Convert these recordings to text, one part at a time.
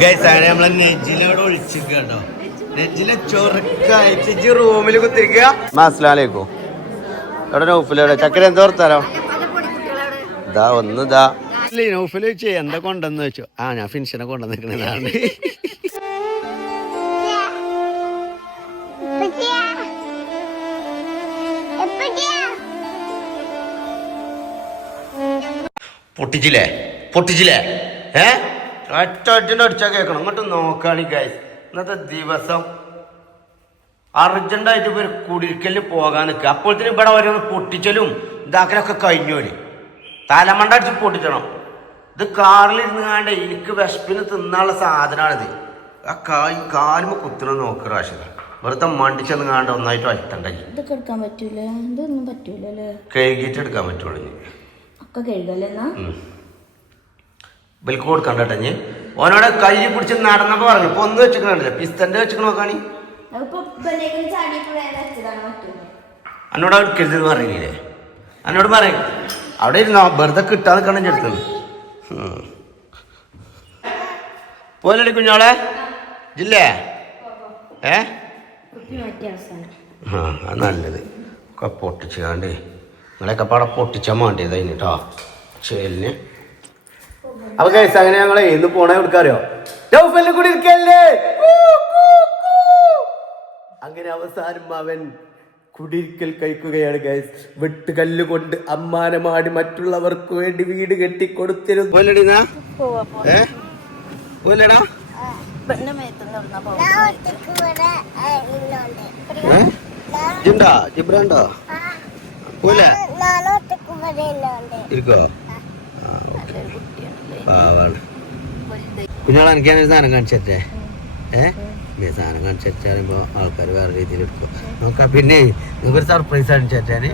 Guys അങ്ങനെ നമ്മളെ നെജിലോട് ഒളിച്ചിരിക്കുക കേട്ടോ. നെജിലെ ചൊറുക്കായിട്ട് റൂമിൽ കുത്തിരിക്കുക അസ്സലാമലൈക്കും. എവിടെ നൗഫിലോടെ ചക്കര എന്താ ഓർത്താരോ ഇതാ ഒന്ന് ഇതാ ഇല്ല നൗഫിൽ വെച്ച് എന്താ കൊണ്ടെന്ന് വെച്ചു ആ ഞാൻ ഫിൻഷനെ കൊണ്ടുവന്നിരിക്കുന്നതാണ് പൊട്ടിച്ചില്ലേ? പൊട്ടിച്ചില്ലേ? ഏ? ഒറ്റ ഒറ്റന്റെ അടിച്ചാൽ കേൾക്കണം അങ്ങോട്ട് നോക്കുകയാണ് ഗൈസ് ഇന്നത്തെ ദിവസം അർജന്റായിട്ട് ഇവർ കുടിക്കലിൽ പോകാൻ നിൽക്കുക. അപ്പോഴത്തേനും ഇവിടെ ഓരോന്ന് പൊട്ടിച്ചലും ഇതാക്കലൊക്കെ കഴിഞ്ഞോൽ തലമണ്ട അടിച്ച് പൊട്ടിച്ചണം. ഇത് കാറിലിരുന്ന് കാണ്ട എനിക്ക് വിശപ്പിന് തിന്നാനുള്ള സാധനമാണിത് ആ കായ് കാലുമ കുത്തണം നോക്കുക റാഷിദ വെറുതെ മണ്ടിച്ചെന്ന് കാണ്ട ഒന്നായിട്ട് വറ്റണ്ടെങ്കിൽ ഇതൊക്കെ എടുക്കാൻ പറ്റൂല. ഇതൊന്നും കഴുകിയിട്ട് എടുക്കാൻ പറ്റുള്ളൂ ഒക്കെ കഴുകല്ലേ എന്നാ ബിൽക്ക് കൊടുക്കണ്ട കേട്ടോ ഓനോടെ കൈ പിടിച്ച് നടന്നപ്പോ പറഞ്ഞു ഇപ്പൊ ഒന്ന് വെച്ചിട്ടുണ്ടല്ലോ പിസ്തന്റെ വെച്ചിട്ട് നോക്കാണി. അന്നോട് അവിടെ കരുതെന്ന് പറയുന്നില്ലേ അന്നോട് പറ്റൂല എന്നോട് എടുക്കരുത് എന്ന് പറഞ്ഞില്ലേ എന്നോട് പറയും അവിടെ ഇരുന്നോ വെറുതെ കിട്ടാൻ നിൽക്കണം ചെടുത്തത് പോലടി കുഞ്ഞോളെ? ജില്ലേ ഏ? ആ നല്ലത്. ഒക്കെ പൊട്ടിച്ചാണ്ട് നിങ്ങളെയൊക്കെ പാടെ പൊട്ടിച്ചാൽ മാണ്ടിയതായിട്ടോ കേട്ടോ ചേലിന് അപ്പൊ കേസ് അങ്ങനെ ഞങ്ങളെ ഏന്ന് പോണേ കൊടുക്കാറിയോ ലൗഫെല്ലാം കൂടി ഇരിക്കല്ലേ. അങ്ങനെ അവസാനം അവൻ കുടിരിക്കൽ കഴിക്കുകയാണ് ഗൈസ് വെട്ടുകല്ല് കൊണ്ട് അമ്മാനമാടി മറ്റുള്ളവർക്ക് വേണ്ടി വീട് കെട്ടി കൊടുത്തിരുന്നു ഇരിക്കോ? പാവാണ്. കുഞ്ഞോളെ എനിക്ക് ഞാനൊരു സാധനം കാണിച്ചേ ഏ? നീ സാധനം കാണിച്ചാൽ ആൾക്കാർ വേറെ രീതിയിൽ എടുക്കും. നോക്കാം പിന്നെ നിങ്ങൾക്കൊരു സർപ്രൈസ് കാണിച്ചേറ്റാന്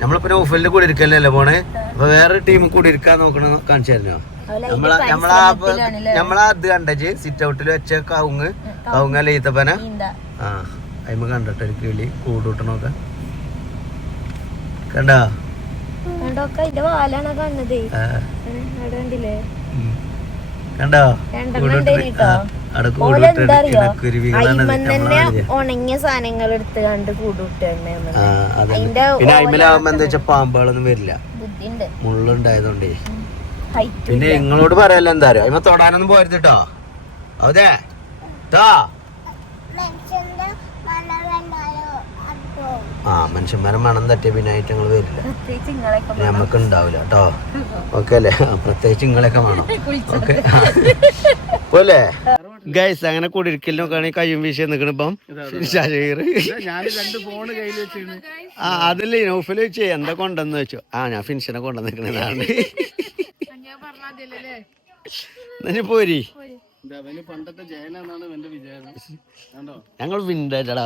നമ്മളിപ്പോ ഓഫലിന്റെ കൂടെ ഇരിക്കല്ലേ പോണേ? അപ്പൊ വേറെ ടീം കൂടി ഇരിക്കാൻ നോക്കണ കാണിച്ചു തരണോ നമ്മളാ നമ്മളാ നമ്മളാ അത് കണ്ടച്ച് സിറ്റ് ഔട്ടിൽ വെച്ച കവുങ്ങ്. കവുങ്ങല്ല ഈത്തപ്പന? ആ അയിമ കണ്ടിട്ട് ഒരു കിളി കൂടൂട്ട നോക്ക. കണ്ടോ? കണ്ടോക്ക ഇതിന്റെ വാലാണ് കാണുന്നത് ആ, കണ്ടില്ലേ. കണ്ടോ? ഉണങ്ങിയ സാധനങ്ങൾ എടുത്ത് കണ്ട് പിന്നെ അയിമലാവുമ്പോ എന്താ വെച്ചാ പാമ്പുകളൊന്നും വരില്ല. മുള്ളുണ്ടായതുകൊണ്ടേ. പിന്നെ നിങ്ങളോട് പറയാലോ എന്താ അറിയോ? അയിമ തൊടാനൊന്നും പോരുത് കേട്ടോ അതെ. ആ മനുഷ്യന്മാരെ മണം തട്ടിയ പിന്നെ ആയിട്ട് ഞങ്ങൾ വരില്ല നമുക്ക് ഉണ്ടാവില്ല കേട്ടോ. ഓക്കെ അല്ലേ? പ്രത്യേകിച്ച് നിങ്ങളെയൊക്കെ വേണം ഓക്കെ. പോലെ? ഗൈസ് അങ്ങനെ കുടിരിക്കലിനൊക്കെ ആണെങ്കിൽ കയ്യും വീശി നിൽക്കണിപ്പം ഇപ്പം. ഷാജീർ ആ അതില്ലേ നൗഫിൽ വെച്ച് എന്താ കൊണ്ടെന്ന് വെച്ചു. ആ ഞാൻ ഫിൻഷനെ കൊണ്ടുവന്നിരിക്കണതാണ്. എന്നാ പോരി. ഞങ്ങൾ ആടാ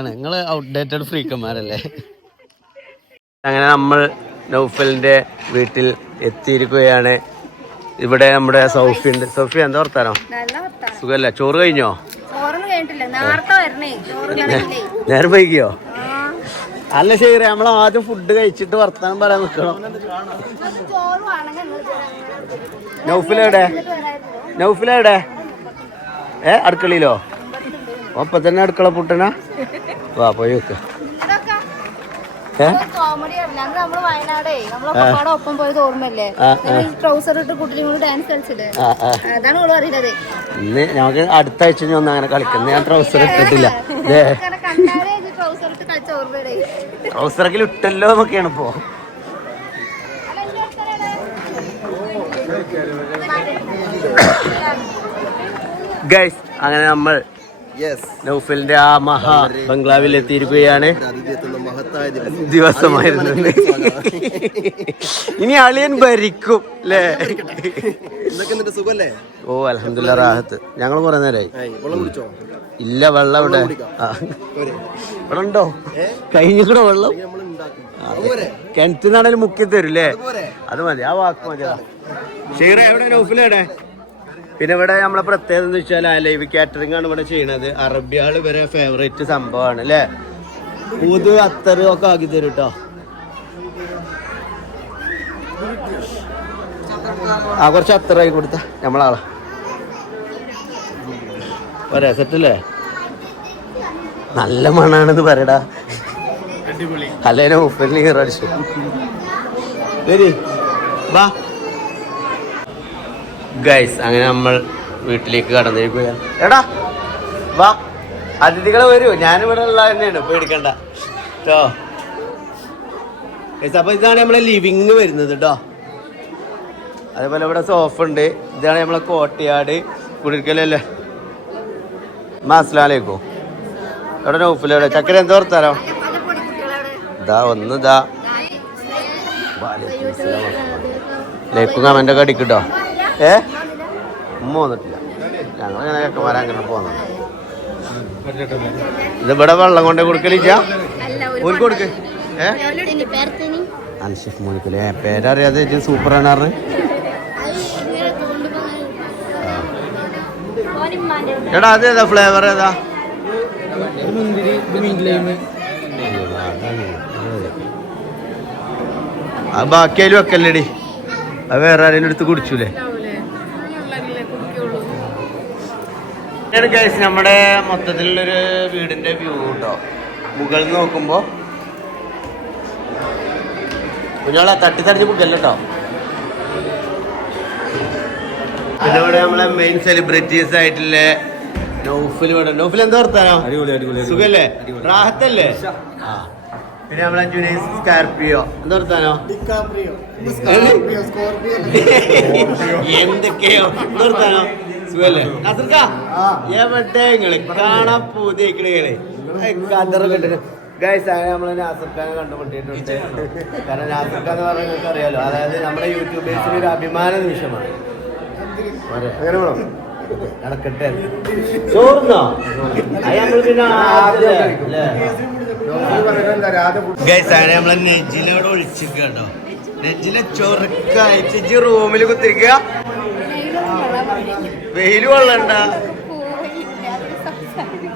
ആണ്. ഞങ്ങൾ ഔട്ട്ഡേറ്റഡ് ഫ്രീക്കന്മാരല്ലേ അങ്ങനെ നമ്മൾ നൗഫലിന്റെ വീട്ടിൽ എത്തിയിരിക്കുകയാണ്. ഇവിടെ നമ്മുടെ സൗഫി ഉണ്ട് സൗഫി എന്താ വർത്താനോ? നല്ല വർത്താനം. സുഖല്ല? ചോറ് കഴിഞ്ഞോ? നേരം വൈകിയോ? അല്ല ശരി നമ്മൾ ആദ്യം ഫുഡ് കഴിച്ചിട്ട് വർത്താനം പറയാൻ നിൽക്കണം നൗഫിലെവിടെ? നൗഫിലെവിടെ? ഏ അടുക്കളയിലോ? അപ്പൊ തന്നെ അടുക്കള പുട്ടന? വാ പോയി വെക്ക. ഇന്ന് ഞമ്മക്ക് അടുത്ത ആഴ്ച ഞാൻ അങ്ങനെ കളിക്കുന്നത് ഞാൻ ട്രൗസർ ഇട്ടിട്ടില്ല. ട്രൗസറൊക്കെ ഇട്ടല്ലോ എന്നൊക്കെയാണ് ഇപ്പോ. ഗൈസ് അങ്ങനെ നമ്മൾ നൗഫലിന്റെ ആ മഹാ ബംഗ്ലാവിൽ എത്തിയിരിക്കുകയാണ് ദിവസമായിരുന്നു. ഇനി അളിയൻ ഭരിക്കും അല്ലേ? സുഖല്ലേ? ഓ അലഹമില്ല റാഹത്ത്. ഞങ്ങൾ കുറെ നേരമായി ഇല്ല വെള്ളം ഇവിടെ. ഇവിടെ ഉണ്ടോ കഴിഞ്ഞിക്കണോ വെള്ളം? കിണറ്റിന്നാണേലും മുക്കി തരൂല്ലേ അത് മതി. ആ വാക്ക് മതി എവിടെ? പിന്നെ ഇവിടെ നമ്മളെ പ്രത്യേകത എന്ന് വെച്ചാൽ ലൈവ് കാറ്ററിംഗ് ആണ് ഇവിടെ ചെയ്യണത്. അറബിയാൾ ഇവരെ ഫേവറേറ്റ് സംഭവമാണ് അല്ലേ? ഊത് അത്തറ് ഒക്കെ ആക്കി തരും കേട്ടോ ആ കുറച്ച് അത്തറായി കൊടുത്ത നമ്മളാളാ. പോരെ സെറ്റല്ലേ നല്ല മണാണെന്ന് പറയടാ. അല്ലേ ഉപ്പലിന് കയറടിച്ചു വരി. വാ. ഗൈസ് അങ്ങനെ നമ്മൾ വീട്ടിലേക്ക് കടന്നിരിക്കുകയാണ് എടാ വാ. അതിഥികളെ വരൂ. ഞാനിവിടെ ഉള്ള തന്നെയാണ്. പേടിക്കണ്ട കേട്ടോ ഗൈസ് അപ്പൊ ഇതാണ് നമ്മളെ ലിവിങ് വരുന്നത് കേട്ടോ അതേപോലെ ഇവിടെ സോഫ ഉണ്ട്. ഇതാണ് നമ്മളെ കോട്ടയാട് കുടിരിക്കലല്ലേ? മാസ്ലാലേക്കോ എവിടെ നൗഫിലെവിടെ ചക്കര എന്താ ദാ ഇതാ ഒന്ന് ദാ ലൈക്കും കമന്റെ ഒക്കെ അടിക്കട്ടോ. ഏ? ഉമ്മ വന്നിട്ടില്ല. ഞങ്ങളങ്ങനെ ചക്കന്മാരെ അങ്ങനെ പോകുന്നത് ഇത് ഇവിടെ വെള്ളം കൊണ്ടേ കൊടുക്കലില്ല ഒരു കൊടുക്ക്. ഏ? അൻഷിഫ് മോണിക്കല്ലേ പേരറിയാതെ സൂപ്പറാണ് പറഞ്ഞ്. എടാ അത് ഏതാ ഫ്ലേവർ ഏതാ? അത് ബാക്കി അതിൽ വെക്കല്ലേടി. അത് വേറെ ആരെങ്കിലും എടുത്ത് കുടിച്ചൂലേ? ഗൈസ് നമ്മുടെ മൊത്തത്തിലുള്ളൊരു വീടിന്റെ വ്യൂ കേട്ടോ മുകളിൽ നോക്കുമ്പോ കുഞ്ഞോളെ തട്ടി തടിച്ച് പിന്നെ ഇവിടെ നമ്മളെ മെയിൻ സെലിബ്രിറ്റീസ് ആയിട്ടുള്ള നൗഫിൽ ഇവിടെ നൗഫിൽ എന്താ വർത്താനോ? സുഖല്ലേ? റാഹത്തല്ലേ? പിന്നെ നമ്മളെ ജുനൈസ് സ്കാർപിയോ. എന്താ വർത്താനോ? എന്തൊക്കെയോ. എന്താ വർത്താനോ? സുഖല്ലേ? നസർക്ക? എവിടെ നിങ്ങൾ കാണാൻ പൂതിക്കണേ കതറൊക്കെ ഇട്ടിട്ട്. ഗൈസ് അങ്ങനെ നമ്മളെ നാസർഖാനെ കണ്ടുമുട്ടിയിട്ടുണ്ട് കാരണം നാസർഖാൻ എന്ന് പറഞ്ഞാൽ നിങ്ങൾക്ക് അറിയാലോ അതായത് നമ്മുടെ യൂട്യൂബേഴ്സിന് ഒരു അഭിമാന നിമിഷമാണ്. അങ്ങനെ വേണം? നടക്കട്ടെ. ചോർന്നോ നമ്മൾ പിന്നെ ഗൈസ് അങ്ങനെ നമ്മളെ നെജിലോട് ഒളിച്ചിരിക്കട്ടോ നെജിലെ ചൊറുക്കായിട്ട് റൂമിൽ കുത്തിരിക്കുക. വെയിൽ കൊള്ളണ്ട.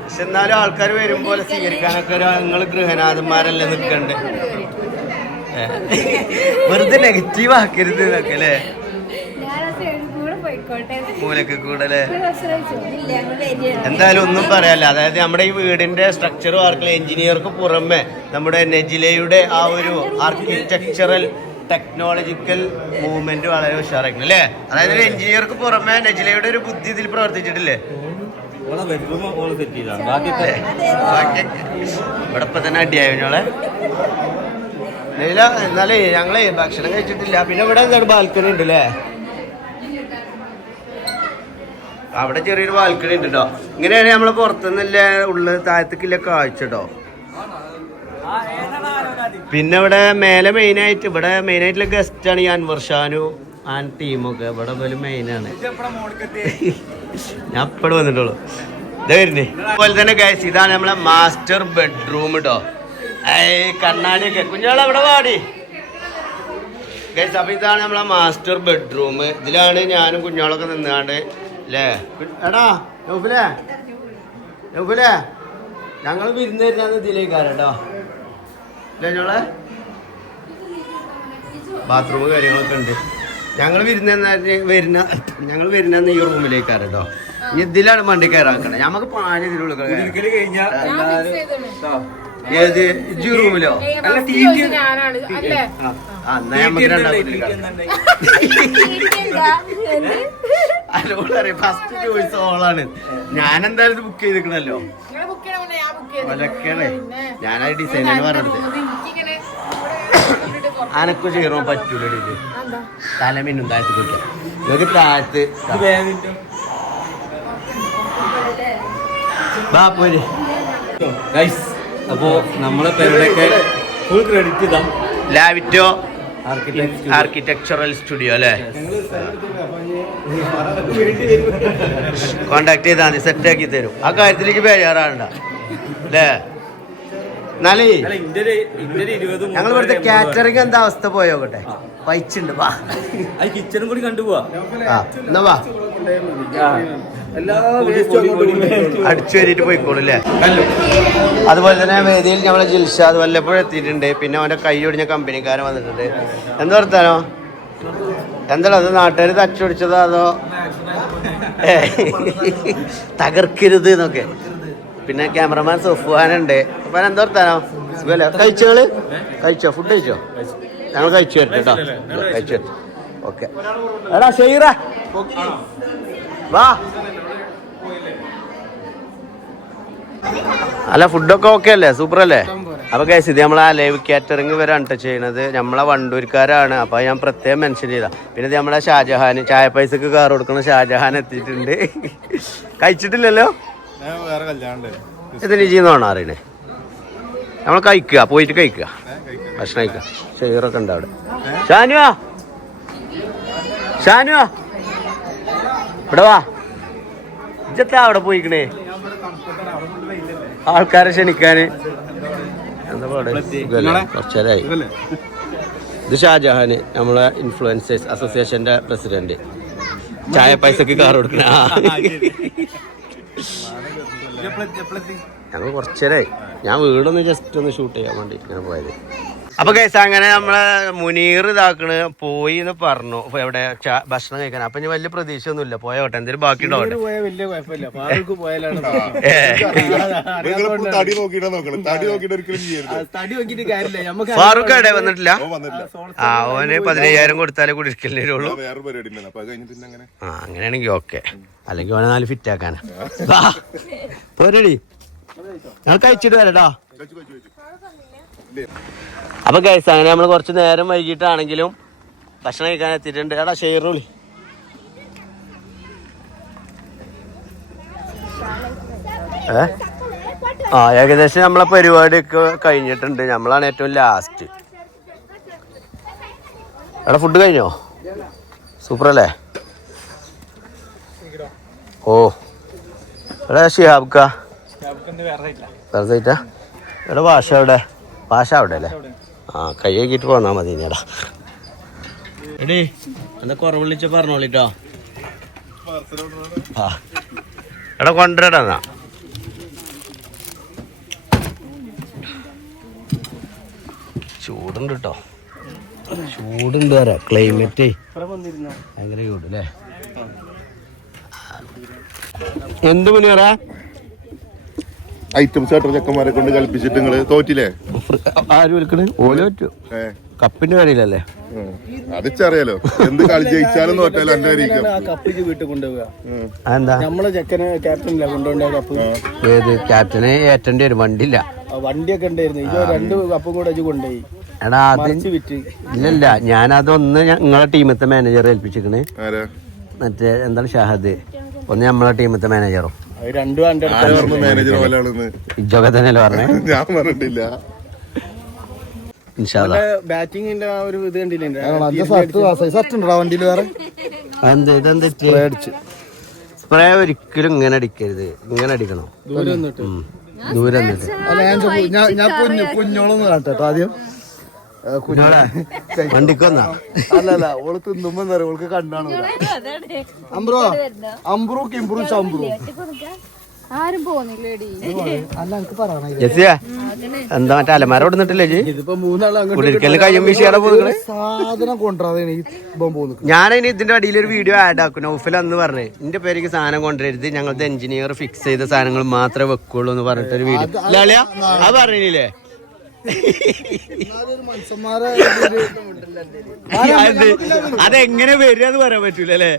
പക്ഷെ എന്നാലും ആൾക്കാർ വരുമ്പോൾ സ്വീകരിക്കാനൊക്കെ നിങ്ങൾ ഗൃഹനാഥന്മാരല്ലേ നിൽക്കണ്ട്. വെറുതെ നെഗറ്റീവ് ആക്കരുത് എന്നൊക്കെ അല്ലേ? മൂലക്ക് കൂടല്ലേ? എന്തായാലും ഒന്നും പറയാല്ല അതായത് നമ്മുടെ ഈ വീടിന്റെ സ്ട്രക്ചർ വർക്കിൽ എഞ്ചിനീയർക്ക് പുറമെ നമ്മുടെ നെജിലയുടെ ആ ഒരു ആർക്കിടെക്ചറൽ ടെക്നോളജിക്കൽ മൂവ്മെന്റ് വളരെ ഉഷാറായിരുന്നു അല്ലേ? അതായത് ഒരു എഞ്ചിനീയർക്ക് പുറമെ നെജിലയുടെ ഒരു ബുദ്ധി ഇതിൽ പ്രവർത്തിച്ചിട്ടില്ലേ? ഇവിടെ ഇപ്പൊ തന്നെ അടിയായോളെ ഞങ്ങളെ? നെയ്ല എന്നാലേ ഞങ്ങളെ ഭക്ഷണം കഴിച്ചിട്ടില്ല. പിന്നെ ഇവിടെ എന്താണ്? ബാൽക്കണി ഉണ്ട് അല്ലേ അവിടെ ചെറിയൊരു ബാൽക്കണി ഉണ്ട് കേട്ടോ ഇങ്ങനെയാണ് നമ്മളെ പുറത്തുനിന്നില്ല ഉള്ള താഴത്തേക്കില്ല കാഴ്ച കേട്ടോ. പിന്നെ ഇവിടെ മേലെ മെയിൻ ആയിട്ട് ഇവിടെ മെയിൻ ആയിട്ടുള്ള ഗസ്റ്റ് ആണ് ഈ അൻവർ ഷാനു ആൻ ടീമൊക്കെ ഇവിടെ പോലും മെയിൻ ആണ്. ഞാൻ ഇപ്പോഴും വന്നിട്ടുള്ളൂ. ഇതേ വരുന്നേ. അതുപോലെ തന്നെ ഗൈസ് ഇതാണ് നമ്മളെ മാസ്റ്റർ ബെഡ്റൂം കേട്ടോ ഏയ് കണ്ണാടിയൊക്കെ. കുഞ്ഞാളെ അവിടെ വാടി ഗൈസ് അപ്പൊ ഇതാണ് നമ്മളെ മാസ്റ്റർ ബെഡ്റൂം ഇതിലാണ് ഞാനും കുഞ്ഞാളൊക്കെ നിന്നാണ്ട് അല്ലേ എടാ നൗഫിലേ നൗഫിലേ ഞങ്ങൾ വിരുന്ന് വരുന്ന ഇതിലേക്കാരട്ടോ അല്ലേ ഞങ്ങളെ? ബാത്റൂം കാര്യങ്ങളൊക്കെ ഉണ്ട്. ഞങ്ങൾ വരുന്ന വരുന്ന ഞങ്ങൾ വരുന്ന ഈ റൂമിലേക്കാരട്ടോ ഇനി ഇതിലാണ് മണ്ടി കയറാക്കണേ നമുക്ക് പാൽ ഇതിലുള്ള ഏത്? ഇജ്ജ് റൂമിലോ? അല്ല ടി അല്ലേ? ആ എന്നാ നമുക്ക് രണ്ടാമത്തെ ഫസ്റ്റ് ചോയ്സ് ഓളാണ് ഞാൻ എന്തായാലും ബുക്ക് ചെയ്തിക്കണല്ലോ നിങ്ങളെ ബുക്ക് ചെയ്യണ മുന്നേ ഞാൻ ബുക്ക് ചെയ്തു ഒലക്കാണ് ഞാനാ ഡിസൈനാണ് പറഞ്ഞത് എനിക്കിങ്ങനെ ചെയ്യാൻ ചെയ്യണോ പറ്റൂല തലമിന്നും താഴത്ത് കുറ്റം ഒരു താഴത്ത്. ബാപ്പൂര് ഗൈസ് അപ്പോ നമ്മളെ പേരുടെയൊക്കെ ഫുൾ ക്രെഡിറ്റ് ഇതാ. ലാവിറ്റോ? ആർക്കിടെക്ചറൽ സ്റ്റുഡിയോ അല്ലേ? കോണ്ടാക്ട് ചെയ്താൽ മതി സെറ്റ് ആക്കി തരും. ആ കാര്യത്തിലേക്ക് ബേജാറാണ്ട അല്ലേ? എന്നാലേ ഇരുപത് ഞങ്ങൾ ഇവിടുത്തെ കാറ്ററിംഗ് എന്താ അവസ്ഥ പോയോട്ടെ വൈച്ചുണ്ട് വാ. കിച്ചണും കൂടി കണ്ടുപോവാ എന്നാ വാ. എല്ലാ അടിച്ചു കയറിയിട്ട് പോയിക്കോളൂ അല്ലേ? അതുപോലെ തന്നെ വേദിയിൽ നമ്മളെ ജിൽഷാദ് വല്ലപ്പോഴും എത്തിയിട്ടുണ്ട്. പിന്നെ അവന്റെ കൈ ഒടിഞ്ഞ കമ്പനിക്കാരൻ വന്നിട്ടുണ്ട്. എന്ത് വർത്താനോ? എന്താ അത് നാട്ടുകാർ തച്ചുപിടിച്ചതോ അതോ? ഏ, തകർക്കരുത് എന്നൊക്കെ. പിന്നെ ക്യാമറമാൻ സുഫാനുണ്ട് സുഫാൻ എന്താ വർത്താനോ? സുഖല്ലേ? കഴിച്ചോൾ കഴിച്ചോ ഫുഡ് കഴിച്ചോ? ഞങ്ങൾ കഴിച്ചു വരട്ടെ കേട്ടോ. കഴിച്ചു വരട്ടെ. ഓക്കെ. എടാ ഷെയ്റ. വാ. അല്ല ഫുഡൊക്കെ ഓക്കെ അല്ലേ? സൂപ്പർ അല്ലേ? അപ്പൊ കേസ് ഇത് നമ്മളെ ലൈവ് കാറ്ററിംഗ് വരാണ് ട്ടോ ചെയ്യണത്. നമ്മളെ വണ്ടൂർക്കാരാണ്. അപ്പൊ ഞാൻ പ്രത്യേകം മെൻഷൻ ചെയ്ത. പിന്നെ ഇത് നമ്മളെ ഷാജഹാൻ ചായ പൈസക്ക് കാർ കൊടുക്കുന്ന ഷാജഹാൻ എത്തിയിട്ടുണ്ട്. കഴിച്ചിട്ടില്ലല്ലോ? ഇതിന് ചെയ്യുന്നതാണോ അറിയണേ? നമ്മൾ കഴിക്കുക പോയിട്ട് കഴിക്കുക. ഭക്ഷണം കഴിക്കുക. ഷെയറൊക്കെ ഉണ്ട് അവിടെ. ഷാനുവാ? ഷാനുവാ? ഇവിടെ വാ. ഇജത്താ അവിടെ പോയിക്കണേ? ആൾക്കാരെ ക്ഷണിക്കാന്? കുറച്ചേരായി. ഇത് ഷാജഹാന് നമ്മളെ ഇൻഫ്ലുവൻസേഴ്സ് അസോസിയേഷന്റെ പ്രസിഡന്റ് ചായ പൈസക്ക് കാർ കൊടുക്കണ. ഞങ്ങൾ കുറച്ചേരായി. ഞാൻ വീടൊന്ന് ജസ്റ്റ് ഒന്ന് ഷൂട്ട് ചെയ്യാൻ വേണ്ടി ഞാൻ പോയത്. അപ്പൊ കേസ് അങ്ങനെ നമ്മളെ മുനീർ ഇതാക്കണ്. പോയി എന്ന് പറഞ്ഞു എവിടെ? ഭക്ഷണം കഴിക്കാൻ. അപ്പൊ ഇനി വലിയ പ്രതീക്ഷ ഒന്നുമില്ല പോയോട്ടെ എന്തെങ്കിലും ബാക്കി ഉണ്ടാവട്ടെ പോയാൽ വലിയ കുഴപ്പമില്ല. ഫാറൂഖ് പോയാലാണ് നിങ്ങൾ തടി നോക്കിയിട്ടാ നോക്കണം തടി നോക്കിയിട്ട് ഒരിക്കലും ചെയ്യരുത്. തടി നോക്കിയിട്ട് കാര്യമില്ല. നമുക്ക് ഫാറൂഖ് എവിടെ? വന്നിട്ടില്ല? ആ ഓന് പതിനയ്യായിരം കൊടുത്താലേ കുടിക്കലേ ഉള്ളൂ. ആ, വേറെ പരിപാടി ഉണ്ടല്ലോ അപ്പൊ അത് അങ്ങനെ? ആ അങ്ങനെയാണെങ്കിൽ ഓക്കെ. അല്ലെങ്കിൽ ഓനെ നാല് ഫിറ്റ് ആക്കാനാ. വാ. പോരെടി. ഞങ്ങൾ കഴിച്ചിട്ട് കഴിച്ചു. അപ്പൊ കേസ് അങ്ങനെ നമ്മൾ കുറച്ച് നേരം വൈകിട്ടാണെങ്കിലും ഭക്ഷണം കഴിക്കാൻ എത്തിയിട്ടുണ്ട്. എടാ ഷെയറുള്ളി ഏ? ആ ഏകദേശം നമ്മളെ പരിപാടിയൊക്കെ കഴിഞ്ഞിട്ടുണ്ട്. നമ്മളാണ് ഏറ്റവും ലാസ്റ്റ് എടാ ഫുഡ് കഴിഞ്ഞോ? സൂപ്പർ അല്ലേ? ഓ. എടാ ഷിഹാബ്ക്ക വെറുതെ ഇട്ടാ? എടാ ഭാഷ എവിടെ ഭാഷ അവിടെ. അല്ലേ ആ കൈ കഴുകിയിട്ട് പോന്നാ മതി ഇനിടാ എടീ. എന്താ കുറവ് വിളിച്ച പറഞ്ഞോളിട്ടോ? എടാ കൊണ്ടുവരടാ എന്നാ. ചൂടുണ്ട് കേട്ടോ ചൂടുണ്ട് വരാ ക്ലൈമറ്റ് ഭയങ്കര ചൂട് അല്ലേ എന്ത് മുനിയറാ ഐറ്റംസ് കേട്ടോ ചെക്കന്മാരെ കൊണ്ട് കളിപ്പിച്ചിട്ട് നിങ്ങൾ തോറ്റില്ലേ? ആര് വിളിക്കണ്? ഓല ഏ. കപ്പിന്റെ കാര്യമില്ലല്ലേ അത് അതിച്ചറിയാലോ. എന്ത് കളി ജയിച്ചാലും തോറ്റാലും എന്റെ ആയിരിക്കും ആ കപ്പ് ഇജ്ജ് വീട്ടിൽ കൊണ്ടുപോവുക അതെന്താ? നമ്മളെ ചെക്കനെ ക്യാപ്റ്റനില്ല കൊണ്ടുപോയ കപ്പ്? ഏത്? ക്യാപ്റ്റനെ ഏറ്റേണ്ടി വരും. വണ്ടിയില്ല. വണ്ടിയൊക്കെ ഉണ്ടായിരുന്നു. ഇത് രണ്ട് കപ്പും കൂടെ ഇജ്ജ് കൊണ്ടുപോയി. എടാ അത് ഇല്ലല്ല ഞാനതൊന്ന് നിങ്ങളെ ടീമത്തെ മാനേജർ ഏൽപ്പിച്ചിക്കണ്. ആരാ? മറ്റേ എന്താണ് ഷഹദ്? ഒന്ന് നമ്മളെ ടീമത്തെ മാനേജറും അത് രണ്ടും എന്റെ ആരാ പറഞ്ഞു മാനേജർ പോലെയാണെന്ന് ഇജൊക്കെ തന്നെയല്ലേ പറഞ്ഞേ? ഞാൻ പറഞ്ഞിട്ടില്ല. ഇൻഷാല്ല ബാറ്റിങ്ങിന്റെ ആ ഒരു ഇത് കണ്ടില്ലേ? എന്ത് ഇതെന്ത് സ്പ്രേ ഒരിക്കലും ഇങ്ങനെ അടിക്കരുത്. ഇങ്ങനെ അടിക്കണം. ദൂരം നിന്നിട്ട്. ദൂരെ നിന്നിട്ട്. ഞാൻ കുഞ്ഞോളൊന്നും കാട്ടോ ആദ്യം. വണ്ടിക്കൊന്നാ. അല്ലല്ല അല്ല ഓൾ തിന്നുമ്പോ എന്താ പറയാ ഓൾക്ക് കണ്ടാണ് കിംബ്രു ചമ്പ്രു. ആരും അല്ല എനിക്ക് പറയണ ജെസ്സിയ എന്താ മറ്റേ അലമാര കൊടുത്തിട്ടില്ലേ ജി? ഇതിപ്പോ മൂന്നാളും അങ്ങോട്ട് കുടിരിക്കലിന് കയ്യും വീശിയാണ് പോകുന്നത് സാധനം ഞാനതിന് ഇതിന്റെ അടിയിൽ ഒരു വീഡിയോ ആഡ് ആക്കും. നൗഫൽ അന്ന് പറഞ്ഞേ എന്റെ പേരേക്ക് സാധനം കൊണ്ടുവരരുത്. ഞങ്ങളുടെ എഞ്ചിനീയർ ഫിക്സ് ചെയ്ത സാധനങ്ങൾ മാത്രമേ വെക്കുള്ളൂ എന്ന് പറഞ്ഞിട്ടൊരു വീഡിയോ. അത് പറഞ്ഞില്ലേ? അതെങ്ങനെ വരിക എന്ന് പറയാൻ പറ്റൂല അല്ലേ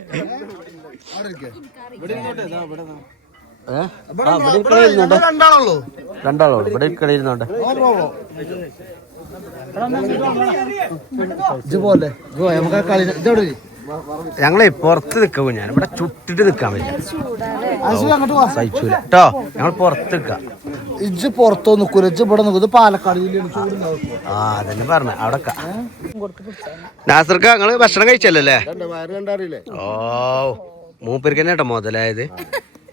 രണ്ടാളോ? ഇവിടെ ഇരുന്നോട്ടെ. നമുക്ക് കളി ഇതോടെ ഞങ്ങളെ പുറത്ത് നിൽക്കും ഞാൻ. ഇവിടെ ചുട്ടിട്ട് നിൽക്കാൻ പറ്റില്ല. അശു അങ്ങോട്ട് വാ. സഹിച്ചൂല. കേട്ടോ ഞങ്ങൾ പുറത്ത് നിൽക്കാം. ഇജ്ജ് പുറത്തോ നിക്കൂല ഇജ്ജ് ഇവിടെ നിൽക്കും. പാലക്കാട് ജില്ലയാണ്. ചൂടുണ്ടാവും ആ അതന്നെ പറഞ്ഞ. അവിടെ നാസർക്ക ഞങ്ങൾ ഭക്ഷണം കഴിച്ചല്ലേ ഓ മൂപ്പർക്ക് തന്നെ കേട്ടോ മുതലായത്.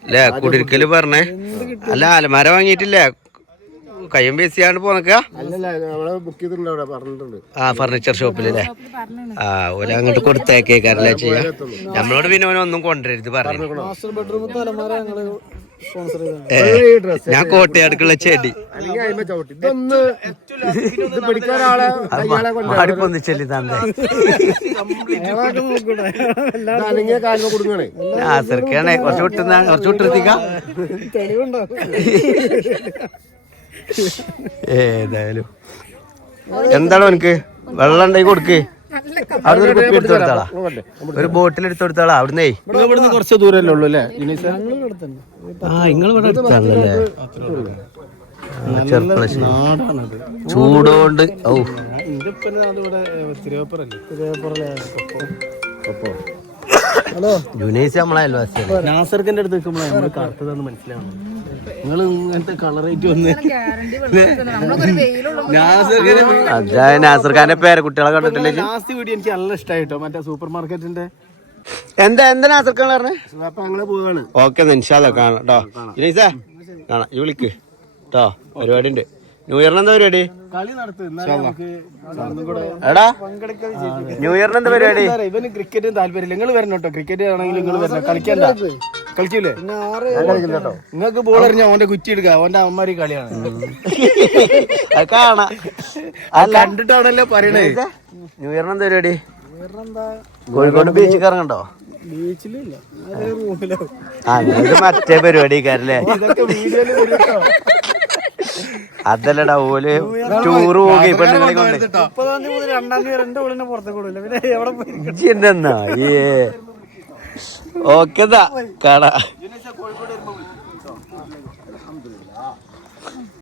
അല്ലേ കുടിരിക്കൽ പറഞ്ഞേ. അല്ല അലമാര വാങ്ങിയിട്ടില്ലേ? കയ്യും ബേസിയാണ്ട് പോണക്ക അല്ലല്ല നമ്മളെ ബുക്ക് ചെയ്തിട്ടുണ്ട് അവിടെ പറഞ്ഞിട്ടുണ്ട്. ആ ഫർണിച്ചർ ഷോപ്പിലല്ലേ ആ ഓല അങ്ങോട്ട് കൊടുത്തേക്കേക്കാരല്ലേ ചെയ്യാ? നമ്മളോട് പിന്നെ ഒന്നും കൊണ്ടുവരരുത് പറഞ്ഞു. ഞാൻ കോട്ടയാടുക്കുള്ള ചെടി അടുപ്പൊന്ന് ചെല്ലി തന്നെ. കുറച്ച് വിട്ടുന്ന കുറച്ച് വിട്ടിരുത്തിക്കാം ഏതായാലും. എന്താണ് എനിക്ക് വെള്ളം ഉണ്ടെങ്കിൽ കൊടുക്ക്. അവിടുന്ന് ഒരു കുപ്പി എടുത്തു കൊടുത്താളാ? ഒരു ബോട്ടിൽ എടുത്തു കൊടുത്താളാ അവിടുന്നേ? ഇവിടുന്ന് കുറച്ച് ദൂരല്ലേ ഉള്ളൂ അല്ലേ ആ നിങ്ങൾ ഇവിടെ നാടാണത്. ചൂടോണ്ട് ഔ. ജുനൈസ് നമ്മളെ അയൽവാസിയാണ് നാസർക്കിന്റെ അടുത്ത് നിൽക്കുമ്പോഴാണ് നമ്മൾ കറുത്തതെന്ന് മനസ്സിലാവുന്നത് നിങ്ങൾ ഇങ്ങനത്തെ കളറേറ്റ് വന്ന് നാസർഖാന്റെ പേര് കുട്ടികളെ കണ്ടിട്ടില്ലേ? ലാസ്റ്റ് വീഡിയോ എനിക്ക് നല്ല ഇഷ്ടമായിട്ടോ മറ്റേ സൂപ്പർ മാർക്കറ്റിന്റെ എന്താ എന്താ നാസർ ഖാൻ പറഞ്ഞേ? അപ്പൊ അങ്ങനെ പോവാണ്. ഓക്കെ നിൻഷാല്ല കാണാം കേട്ടോ ജുനൈസേ കാണാം. ഈ വിളിക്ക്. കേട്ടോ പരിപാടി ഉണ്ട് ന്യൂ ഇയറിന് എന്താ പരിപാടി? എടാ. ന്യൂ ഇയറിന് എന്താ പരിപാടി? ഇവന് ക്രിക്കറ്റ് താല്പര്യം നിങ്ങൾ വരണം കേട്ടോ. ക്രിക്കറ്റ് ആണെങ്കിൽ നിങ്ങൾ വരണം. കളിക്കണ്ട. കളിക്കൂലേ? നിങ്ങൾക്ക് ബോൾ എറിഞ്ഞാ ഓന്റെ കുറ്റി എടുക്ക. ഓന്റെ അമ്മമാരി കളിയാണ്. അത് കാണാം. കണ്ടിട്ടാണല്ലോ പറയണേ. ന്യൂ ഇയറിന് എന്താ പരിപാടി? കോഴിക്കോട് ബീച്ചിൽ ഇറങ്ങണ്ടോ? ബീച്ചിലില്ല. റൂമിലോ ആ ഇത് മറ്റേ വരും കേട്ടോ. അതല്ലടാ ഓൽ ടൂറ് പോകുക പെണ്ണുങ്ങളെ കൊണ്ട്. ഓക്കെതാ കാണാ